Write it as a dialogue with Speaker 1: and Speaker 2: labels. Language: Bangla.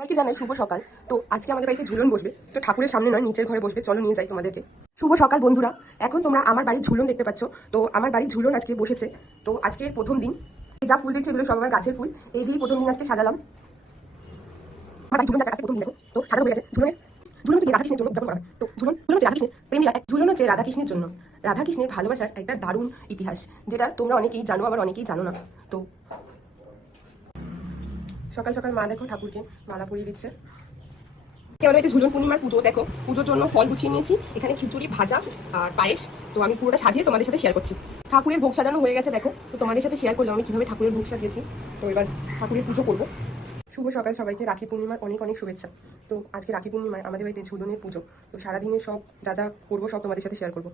Speaker 1: সবাইকে জানাই, শুভ সকাল। তো আজকে আমাদের বাড়িতে ঝুলন বসবে। তো ঠাকুরের সামনে নয় নিচের ঘরে বসবে। চলো নিয়ে যাই তোমাদেরকে। শুভ সকাল, বন্ধুরা। এখন তোমরা আমার বাড়ির ঝুলন দেখতে পাচ্ছ। তো আমার বাড়ির ঝুলন আজকে বসেছে। তো আজকে প্রথম দিন। যা ফুল দেখছ এগুলো সব আমার গাছের ফুল। এই দিয়েই প্রথম দিন আজকে সাজালাম। আমার ঝুলন প্রথম দিন দেখো। তো সাজানো হয়ে গেছে। ঝুলনের ঝুলন হচ্ছে রাধাকৃষ্ণের জন্য উদযাপন করা তো ঝুলন ঝুলন হচ্ছে রাধাকৃষ্ণের প্রেমী ঝুলন হচ্ছে রাধাকৃষ্ণের জন্য। রাধাকৃষ্ণের ভালোবাসার একটা দারুণ ইতিহাস, যেটা তোমরা অনেকেই জানো, আবার অনেকেই জানো না। তো সকাল সকাল মা দেখো ঠাকুরকে মালা পরিয়ে দিচ্ছে। এবার এটা ঝুলন পূর্ণিমার পুজো, দেখো, পুজোর জন্য ফল গুছিয়ে নিয়েছি। এখানে খিচুড়ি, ভাজা আর পায়েস। তো আমি পুরোটা সাজিয়ে তোমাদের সাথে শেয়ার করছি। ঠাকুরের ভোগ সাজানো হয়ে গেছে, দেখো। তো তোমাদের সাথে শেয়ার করলাম আমি কীভাবে ঠাকুরের ভোগ সাজিয়েছি। তো এবার ঠাকুরের পুজো করব। শুভ সকাল সবাইকে, রাখি পূর্ণিমার অনেক অনেক শুভেচ্ছা। তো আজকে রাখি পূর্ণিমায় আমাদের বাড়িতে ঝুলনের পুজো। তো সারাদিনের সব যা যা করব, সব তোমাদের সাথে শেয়ার করব।